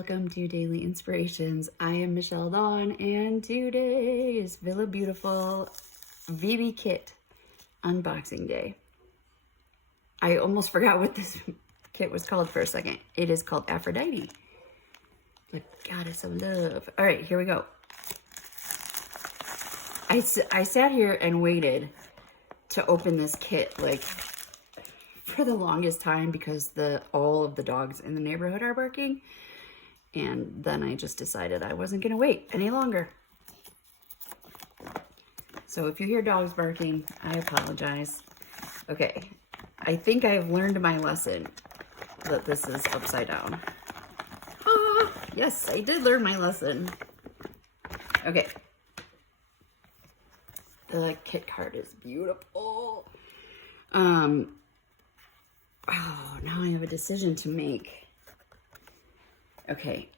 welcome to Daily Inspirations. I am Michelle Dawn, and today is VillabeauTIFFul VBKit unboxing day. I almost forgot what this kit was called for a second. It is called Aphrodite, the goddess of love. All right, here we go. I sat here and waited to open this kit like for the longest time because all of the dogs in the neighborhood are barking, and then I just decided I wasn't gonna wait any longer. So if you hear dogs barking, I apologize. Okay, I think I've learned my lesson that this is upside down. Ah, yes, I did learn my lesson. Okay. The kit card is beautiful. Oh, now I have a decision to make. Okay,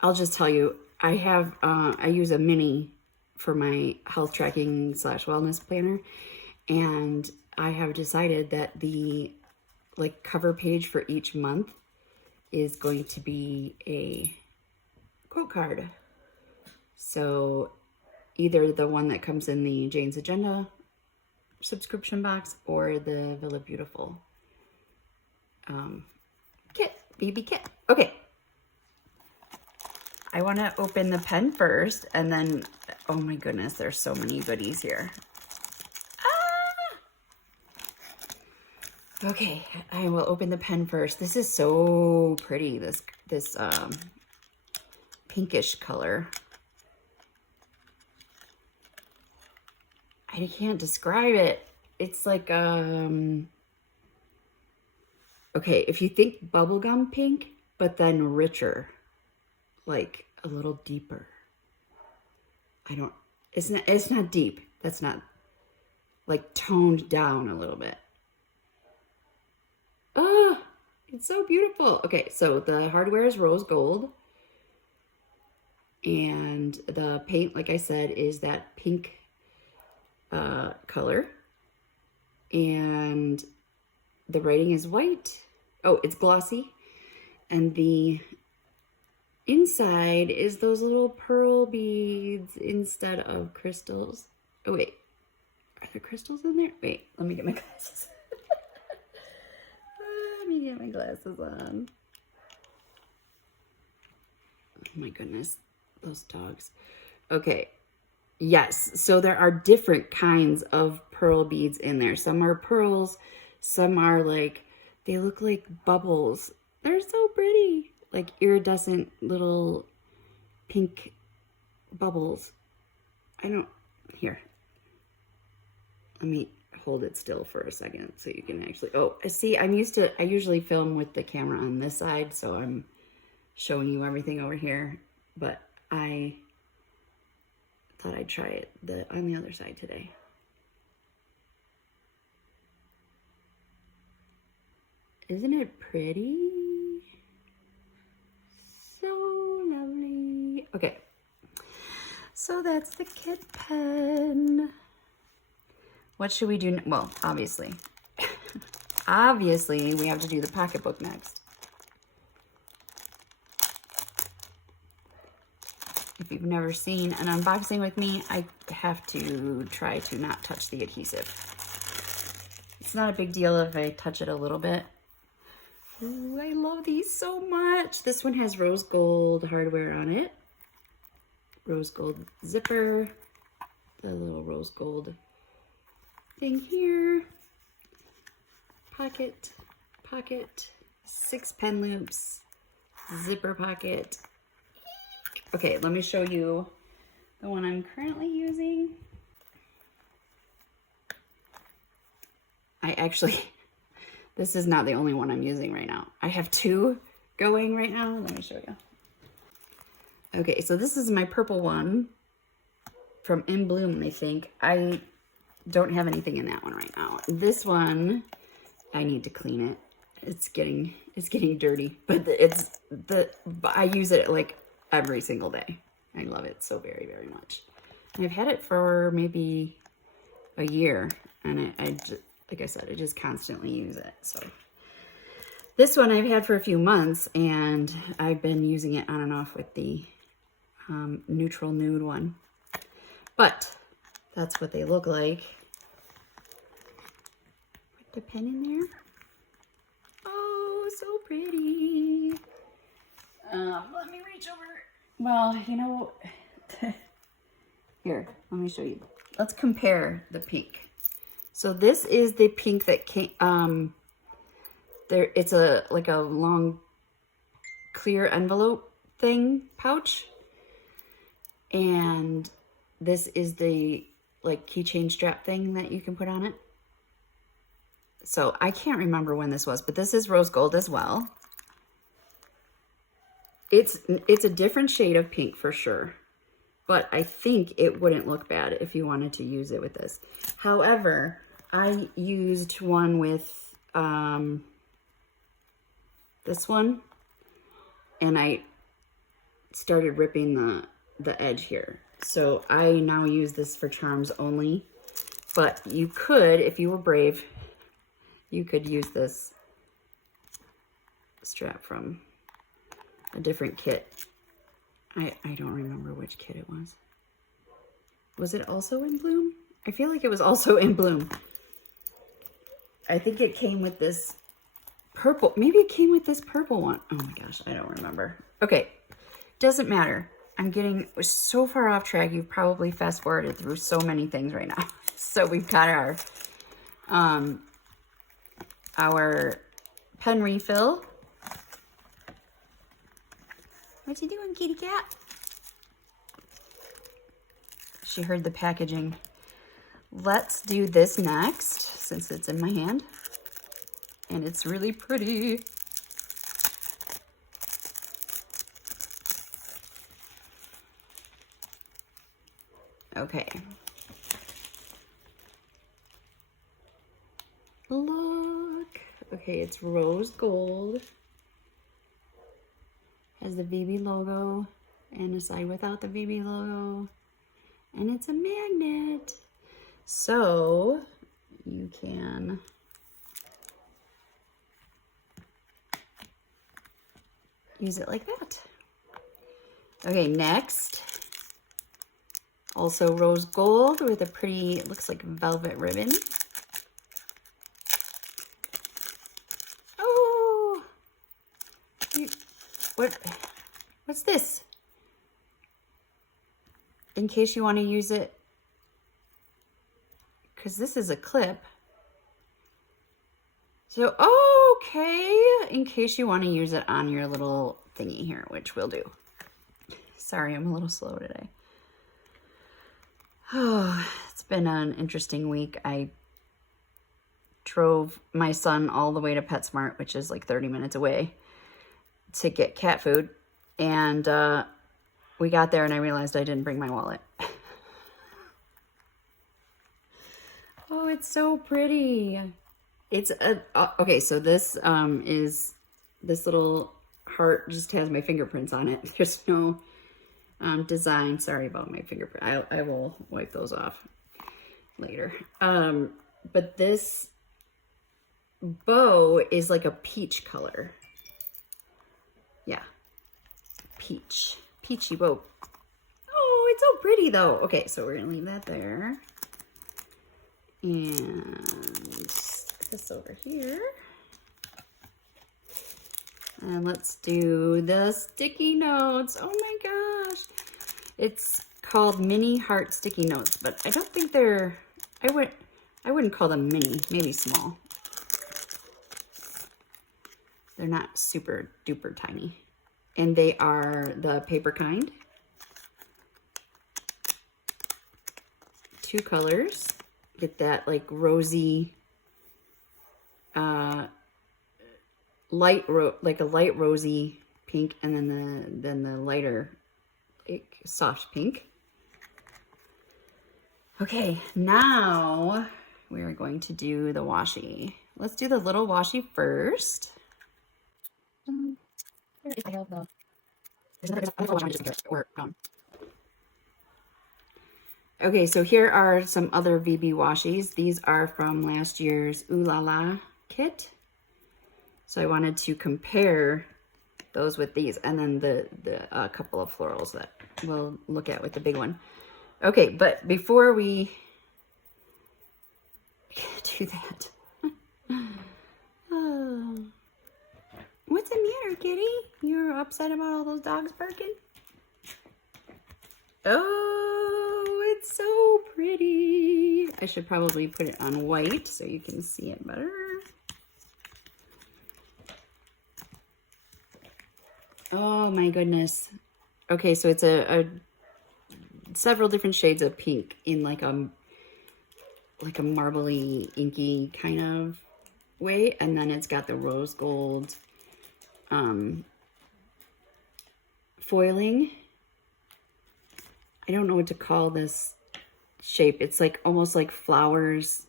I'll just tell you, I use a mini for my health tracking / wellness planner, and I have decided that the cover page for each month is going to be a quote card. So either the one that comes in the Jane's Agenda subscription box or the VillabeauTIFFul kit, VBKit. Okay. I want to open the pen first, and then, oh my goodness, there's so many goodies here. Ah! Okay, I will open the pen first. This is so pretty, this pinkish color. I can't describe it. It's like, okay, if you think bubblegum pink, but then richer, like a little deeper. It's not deep. That's not, like, toned down a little bit. Oh, it's so beautiful. Okay, so the hardware is rose gold. And the paint, like I said, is that pink color. And the writing is white. Oh, it's glossy. And the inside is those little pearl beads instead of crystals. Oh, wait. Are there crystals in there? Wait, let me get my glasses. Let me get my glasses on. Oh my goodness, those dogs. Okay. Yes, so there are different kinds of pearl beads in there. Some are pearls, some are like, they look like bubbles. They're so pretty. Like iridescent little pink bubbles. Here. Let me hold it still for a second so you can actually, oh, see, I usually film with the camera on this side, so I'm showing you everything over here, but I thought I'd try it on the other side today. Isn't it pretty? So lovely. Okay, so that's the kit pen. What should we do? Well, obviously, we have to do the pocketbook next. If you've never seen an unboxing with me, I have to try to not touch the adhesive. It's not a big deal if I touch it a little bit. Ooh, I love these so much. This one has rose gold hardware on it. Rose gold zipper. The little rose gold thing here. Pocket. 6 pen loops. Zipper pocket. Okay, let me show you the one I'm currently using. This is not the only one I'm using right now. I have 2 going right now. Let me show you. Okay, so this is my purple one from In Bloom, I think. I don't have anything in that one right now. This one, I need to clean it. It's getting dirty, but I use it like every single day. I love it so very, very much. And I've had it for maybe a year, and I just, like I said, I just constantly use it. So This one I've had for a few months, and I've been using it on and off with the neutral nude one. But that's what they look like. Put the pen in there. Oh, so pretty. Let me reach over. Well, you know, here, let me show you. Let's compare the pink. So this is the pink that came, it's like a long clear envelope thing, pouch. And this is the like keychain strap thing that you can put on it. So I can't remember when this was, but this is rose gold as well. It's a different shade of pink for sure, but I think it wouldn't look bad if you wanted to use it with this. However, I used one with this one, and I started ripping the edge here. So I now use this for charms only, but you could, if you were brave, you could use this strap from a different kit. I don't remember which kit it was. Was it also in Bloom? I feel like it was also in Bloom. I think it came with this purple. Maybe it came with this purple one. Oh my gosh, I don't remember. Okay, doesn't matter. I'm getting so far off track. You've probably fast forwarded through so many things right now. So we've got our pen refill. What you doing, kitty cat? She heard the packaging. Let's do this next, since it's in my hand. And it's really pretty. Okay. Look. Okay, it's rose gold. Has the VB logo and a side without the VB logo. And it's a magnet. So you can use it like that. Okay, next. Also rose gold with a pretty, it looks like velvet ribbon. Oh, what's this? In case you want to use it, because this is a clip. So, okay, in case you want to use it on your little thingy here, which we'll do. Sorry, I'm a little slow today. Oh, it's been an interesting week. I drove my son all the way to PetSmart, which is like 30 minutes away, to get cat food. And we got there and I realized I didn't bring my wallet. Oh, it's so pretty. It's okay, so this is, this little heart just has my fingerprints on it. There's no design. Sorry about my fingerprint. I will wipe those off later. But this bow is like a peach color. Yeah, peachy bow. Oh, it's so pretty though. Okay, so we're gonna leave that there. And put this over here. And let's do the sticky notes. Oh my gosh. It's called mini heart sticky notes, but I don't think they're, I wouldn't call them mini, maybe small. They're not super duper tiny. And they are the paper kind. 2 colors. Get that like rosy, like a light rosy pink, and then the lighter like, soft pink. Okay, now we are going to do the washi. Let's do the little washi first. I have the. Okay, so here are some other VB washies. These are from last year's Ooh La La kit. So I wanted to compare those with these, and then the couple of florals that we'll look at with the big one. Okay, but before we do that, oh, what's the matter, kitty? You're upset about all those dogs barking? Oh, it's so pretty. I should probably put it on white so you can see it better. Oh my goodness. Okay, so it's a several different shades of pink in like a marbly, inky kind of way, and then it's got the rose gold foiling. I don't know what to call this shape. It's like almost like flowers,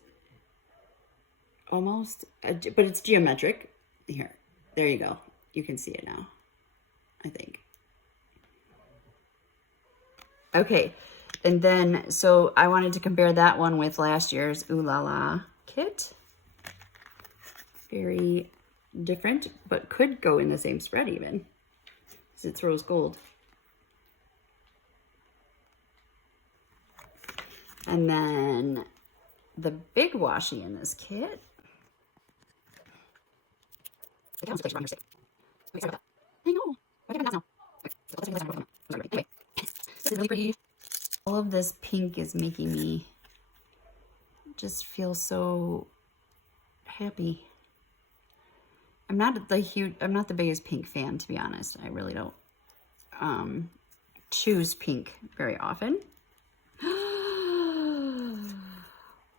almost, but it's geometric. Here, there you go. You can see it now, I think. Okay, and then, so I wanted to compare that one with last year's Ooh La La kit. Very different, but could go in the same spread even, because it's rose gold. And then the big washi in this kit. I know. Why do I now? Anyway, this is really pretty. All of this pink is making me just feel so happy. I'm not the biggest pink fan, to be honest. I really don't choose pink very often.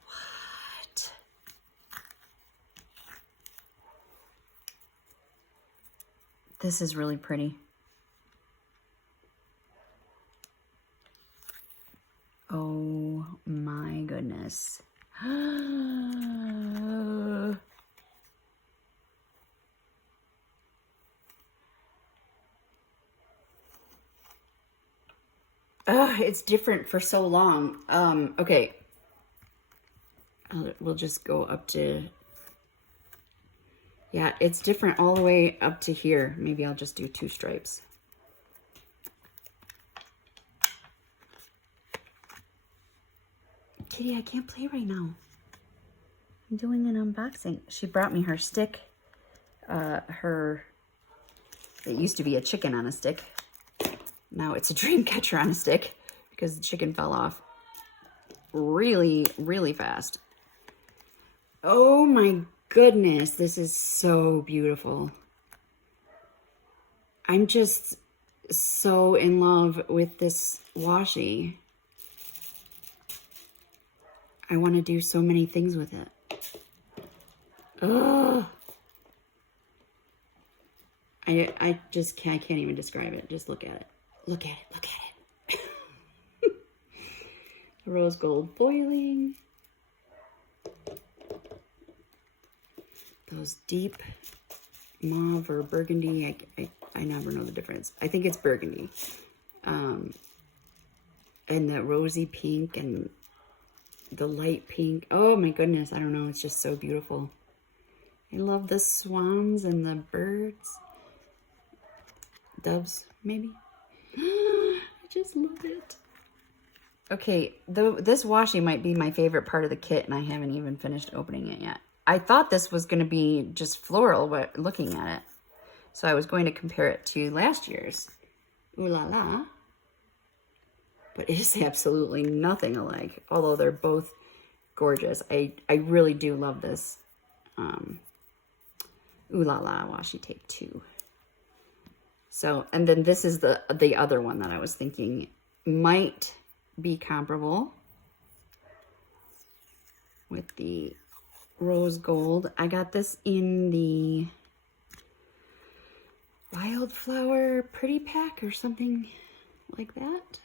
What? This is really pretty. Oh my goodness. It's different for so long. Okay. We'll just go up to, yeah, it's different all the way up to here. Maybe I'll just do 2 stripes. Kitty, I can't play right now. I'm doing an unboxing. She brought me her stick. It used to be a chicken on a stick. Now it's a dream catcher on a stick because the chicken fell off really, really fast. Oh my goodness, this is so beautiful. I'm just so in love with this washi. I want to do so many things with it. Oh, I can't even describe it. Just look at it. Look at it. Look at it. Rose gold foiling. Those deep mauve or burgundy. I never know the difference. I think it's burgundy. And the rosy pink and the light pink. Oh my goodness. I don't know. It's just so beautiful. I love the swans and the birds. Doves, maybe. I just love it. Okay, this washi might be my favorite part of the kit, and I haven't even finished opening it yet. I thought this was going to be just floral, but looking at it. So I was going to compare it to last year's Ooh La La. But it is absolutely nothing alike, although they're both gorgeous. I really do love this Ooh La La washi tape too. So, and then this is the other one that I was thinking might be comparable with the rose gold. I got this in the Wildflower Pretty Pack or something like that.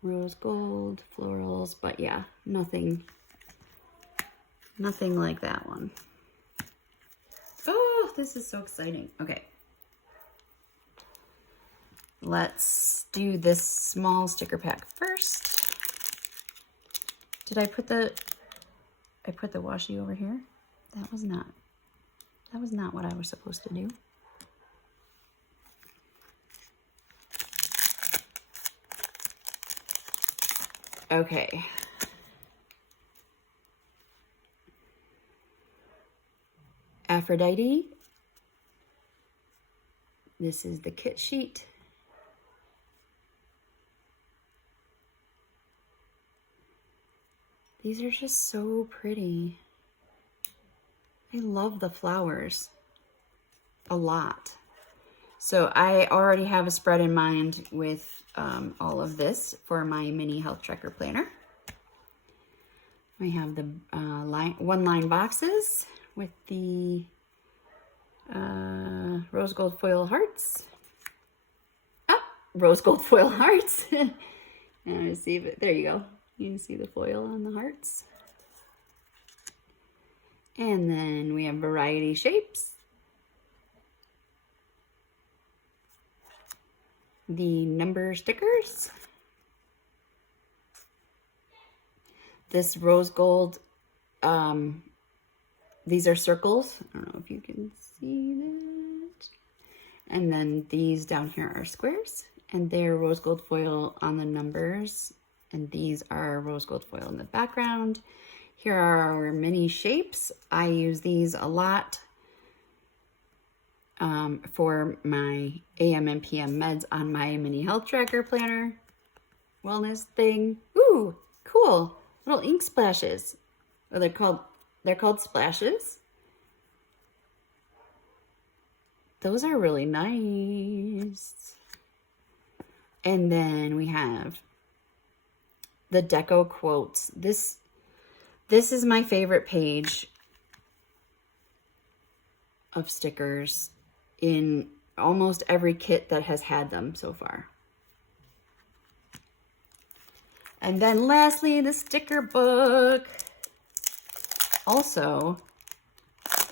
Rose gold, florals, but yeah, nothing like that one. Oh, this is so exciting. Okay. Let's do this small sticker pack first. Did I put the washi over here? That was not. That was not what I was supposed to do. Okay. Aphrodite. This is the kit sheet. These are just so pretty. I love the flowers a lot. So I already have a spread in mind with all of this for my mini health tracker planner. I have the one-line boxes with the rose gold foil hearts. Oh, rose gold foil hearts. See if it, there you go. You can see the foil on the hearts. And then we have variety shapes. The number stickers. This rose gold, these are circles. I don't know if you can see that. And then these down here are squares, and they're rose gold foil on the numbers. And these are rose gold foil in the background. Here are our mini shapes. I use these a lot for my AM and PM meds on my mini health tracker planner wellness thing. Ooh, cool. Little ink splashes. Oh, they're called splashes. Those are really nice. And then we have the deco quotes. This is my favorite page of stickers in almost every kit that has had them so far. And then lastly, the sticker book. Also,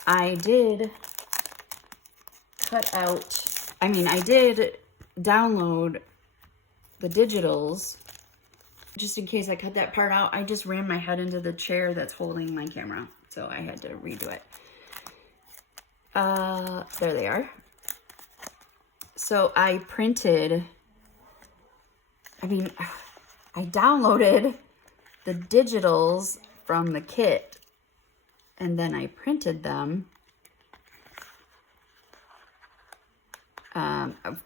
I did I did download the digitals. Just in case I cut that part out, I just ran my head into the chair that's holding my camera. So I had to redo it. There they are. So I downloaded the digitals from the kit and then I printed them.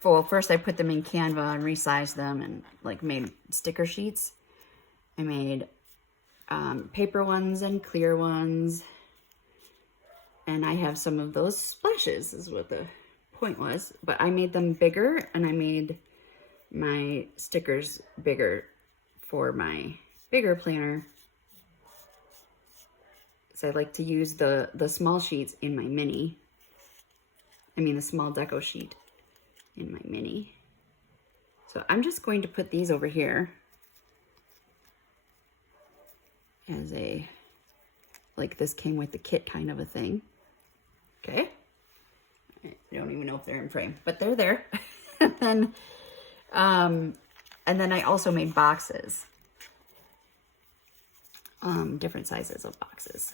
Well, first I put them in Canva and resized them and like made sticker sheets. I made paper ones and clear ones. And I have some of those splashes is what the point was. But I made them bigger and I made my stickers bigger for my bigger planner. So I like to use the small sheets in my mini. The small deco sheet in my mini. So I'm just going to put these over here as a, like this came with the kit kind of a thing. Okay. I don't even know if they're in frame, but they're there. And then I also made boxes. Different sizes of boxes.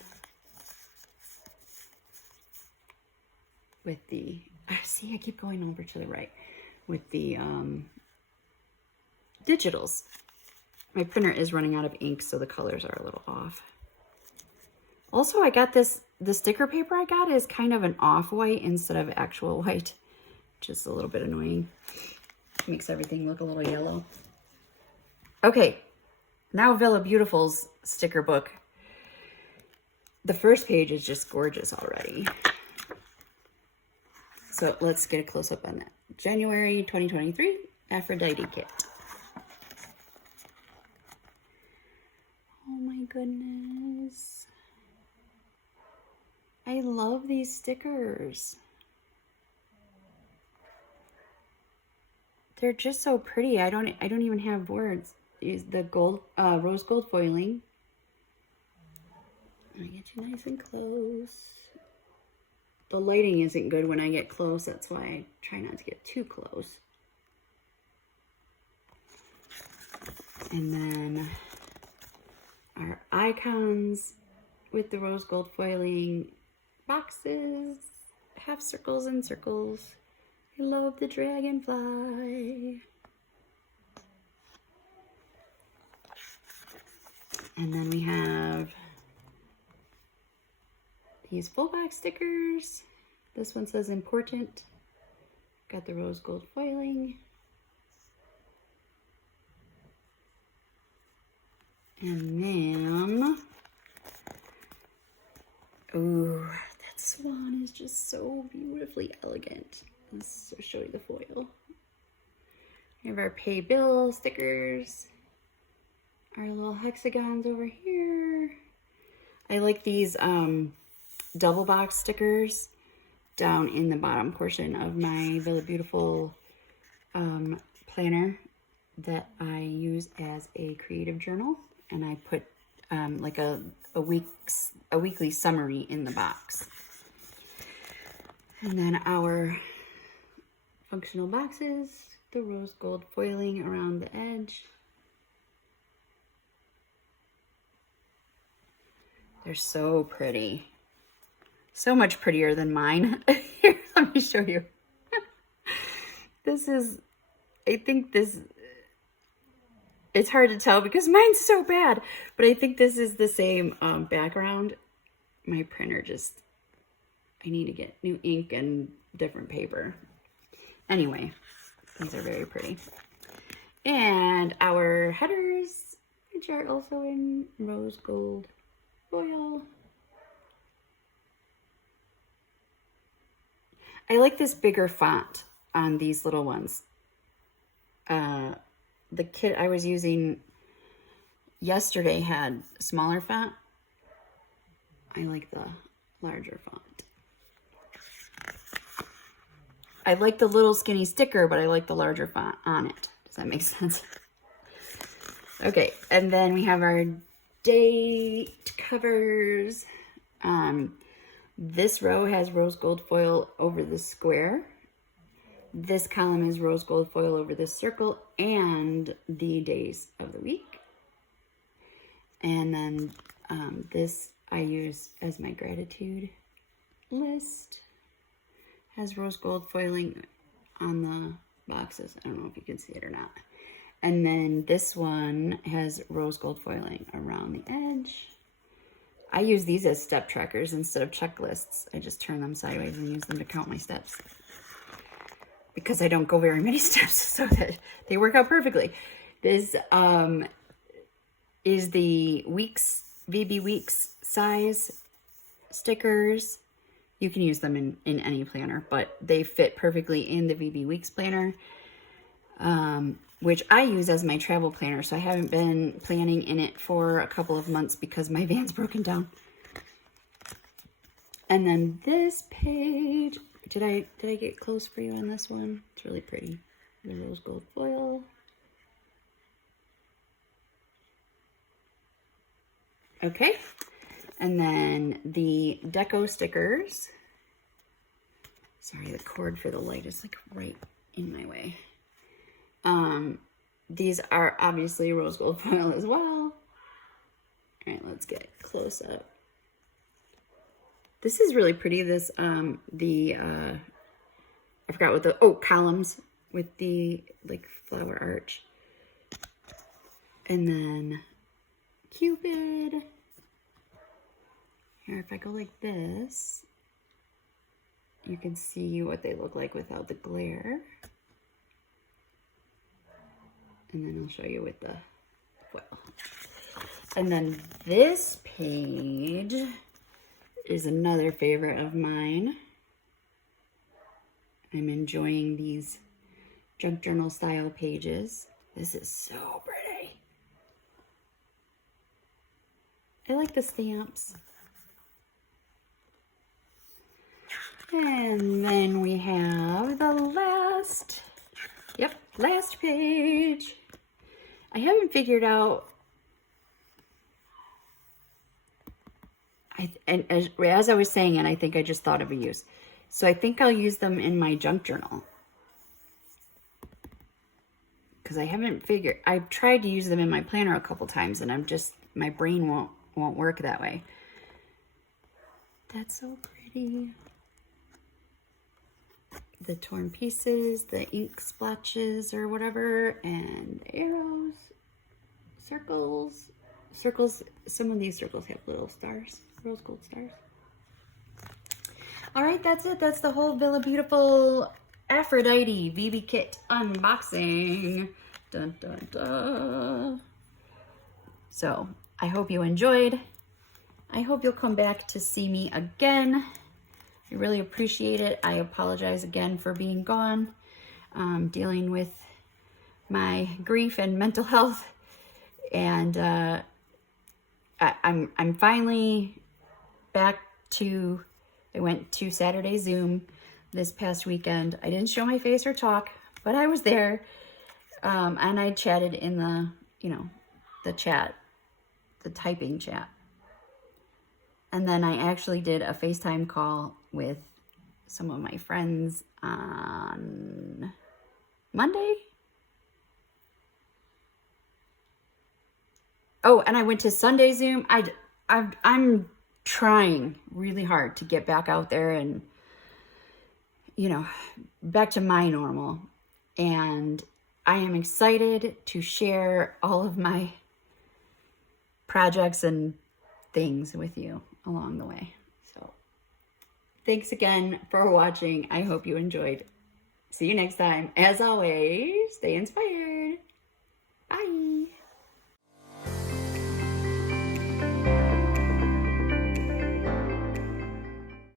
With the, see, I keep going over to the right. With the digitals. My printer is running out of ink, so the colors are a little off. Also, I got this, the sticker paper I got is kind of an off-white instead of actual white. Just a little bit annoying. Makes everything look a little yellow. Okay, now VillabeauTIFFul's sticker book. The first page is just gorgeous already. So let's get a close-up on that. January 2023, Aphrodite kit. Oh my goodness. I love these stickers. They're just so pretty. I don't even have words. Is the gold rose gold foiling. I get you nice and close. The lighting isn't good when I get close. That's why I try not to get too close. And then our icons with the rose gold foiling boxes. half circles and circles. I love the dragonfly. And then we have these full box stickers. This one says important. Got the rose gold foiling. And then, oh, that swan is just so beautifully elegant. Let's show you the foil. We have our pay bill stickers. Our little hexagons over here. I like these double box stickers down in the bottom portion of my VillabeauTIFFul planner that I use as a creative journal. And I put like a weekly summary in the box. And then our functional boxes, the rose gold foiling around the edge. They're so pretty. So much prettier than mine. Here, let me show you. This is, I think this, it's hard to tell because mine's so bad, but I think this is the same background. My printer just, I need to get new ink and different paper. Anyway, these are very pretty. And our headers, which are also in rose gold foil. I like this bigger font on these little ones. The kit I was using yesterday had smaller font. I like the larger font. I like the little skinny sticker, but I like the larger font on it. Does that make sense? Okay, and then we have our date covers. This row has rose gold foil over the square. This column is rose gold foil over this circle and the days of the week. And then this I use as my gratitude list. Has rose gold foiling on the boxes. I don't know if you can see it or not. And then this one has rose gold foiling around the edge. I use these as step trackers instead of checklists. I just turn them sideways and use them to count my steps. Because I don't go very many steps, so that they work out perfectly. This is the Weeks, VB Weeks size stickers. You can use them in any planner, but they fit perfectly in the VB Weeks planner, which I use as my travel planner. So I haven't been planning in it for a couple of months because my van's broken down. And then this page, did I get close for you on this one? It's really pretty. The rose gold foil. Okay. And then the deco stickers. Sorry, the cord for the light is like right in my way. These are obviously rose gold foil as well. All right, let's get close up. This is really pretty. This, I forgot what the, columns with the like flower arch. And then Cupid. Here, if I go like this, you can see what they look like without the glare. And then I'll show you with the foil. And then this page is another favorite of mine. I'm enjoying these junk journal style pages. This is so pretty. I like the stamps. And then we have the last page. I haven't figured out, as I was saying it, I think I just thought of a use. So I think I'll use them in my junk journal. Because I haven't figured, I've tried to use them in my planner a couple times and my brain won't work that way. That's so pretty. the torn pieces, the ink splotches or whatever, and arrows, circles. Circles, some of these circles have little stars, rose gold stars. All right, that's it. That's the whole VillabeauTIFFul Aphrodite VBKit unboxing. Dun, dun, dun. So I hope you enjoyed. I hope you'll come back to see me again. I really appreciate it. I apologize again for being gone, dealing with my grief and mental health. And I'm finally back to, I went to Saturday Zoom this past weekend. I didn't show my face or talk, but I was there. And I chatted in the, the chat, the typing chat. And then I actually did a FaceTime call with some of my friends on Monday. Oh, and I went to Sunday Zoom. I'm trying really hard to get back out there and, back to my normal. And I am excited to share all of my projects and things with you along the way. So thanks again for watching. I hope you enjoyed. See you next time. As always, stay inspired.